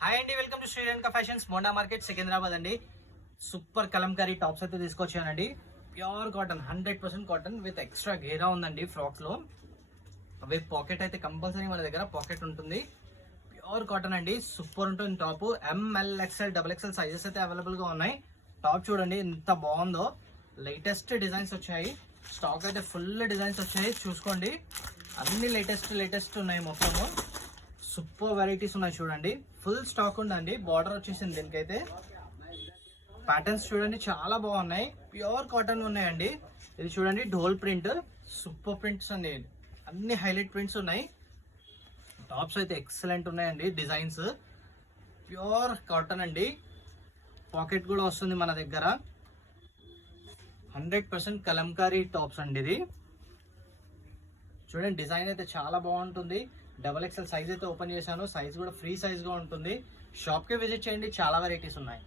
Hi అండి, welcome to Sri Lanka fashions Monda market Secunderabad అండి. Super kalamkari tops అయితే తీసుకొచ్చానండి. Pure cotton, 100% cotton with extra గేరా ఉందండి ఫ్రాక్స్ లో. విత్ పాకెట్ అయితే కంపల్సరీ మన దగ్గర పాకెట్ ఉంటుంది. ప్యూర్ కాటన్ అండి, సూపర్ ఉంటుంది top. M L XL double XL sizes అయితే అవైలబుల్ గా ఉన్నాయి. టాప్ చూడండి ఎంత బాగుందో. లేటెస్ట్ డిజైన్స్ వచ్చాయి. స్టాక్ అయితే ఫుల్ డిజైన్స్ వచ్చాయి, చూసుకోండి. అన్ని లేటెస్ట్ ఉన్నాయి మొత్తము. సూపర్ వెరైటీస్ ఉన్నాయి చూడండి. ఫుల్ స్టాక్ ఉందండి. బార్డర్ వచ్చేసింది దీనికైతే. ప్యాటర్న్స్ చూడండి చాలా బాగున్నాయి. ప్యూర్ కాటన్ ఉన్నాయండి. ఇది చూడండి డోల్ ప్రింట్, సూపర్ ప్రింట్స్ అండి. అన్ని హైలైట్ ప్రింట్స్ ఉన్నాయి. టాప్స్ అయితే ఎక్సలెంట్ ఉన్నాయండి. డిజైన్స్ ప్యూర్ కాటన్ అండి. పాకెట్ కూడా వస్తుంది మన దగ్గర. 100% కలంకారీ టాప్స్ అండి. ఇది చూడండి, డిజైన్ అయితే చాలా బాగుంటుంది. డబల్ ఎక్స్ఎల్ సైజ్ అయితే ఓపెన్ చేశాను. సైజ్ కూడా ఫ్రీ సైజ్ గా ఉంటుంది. షాప్ కి విజిట్ చేయండి, చాలా వెరైటీస్ ఉన్నాయి.